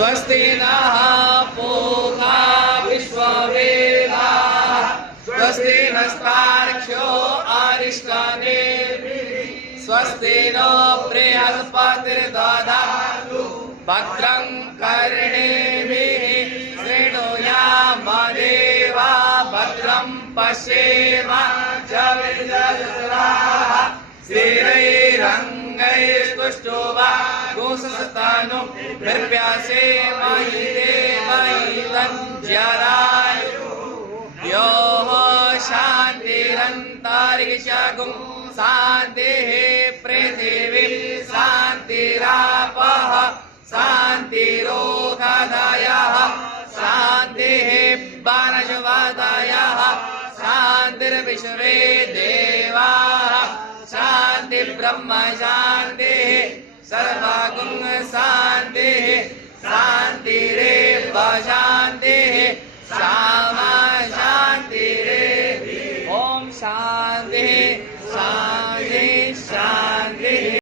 स्वस्ति नः पूषा विश्ववेदाः स्वस्ति नस्तार्क्ष्यो अरिष्टनेमिः स्वस्ति नो बृहस्पतिर्दधातु भद्रं कर्णेभिः शृणुयामदेवा भद्रं पश्येमाक्षभिर्यजत्राः स्थिरैरङ्गैस्तुष्टुवागुंसस्तनोर्व्यासेमहिदेवैतञ्जरायुः द्योः शान्तिरन्तरिक्षगुं शान्तिः पृथिवी शान्तिरापः शान्तिरोषधयः शान्तिः वनस्पतयः शान्तिर्विश्वे देवाः शान्ति ब्रह्म शान्तिः सर्वगुण शान्तिः शान्तिरेव शान्तिः श्यामा शान्तिरेव। ओम शान्तिः शान्तिः शान्तिः।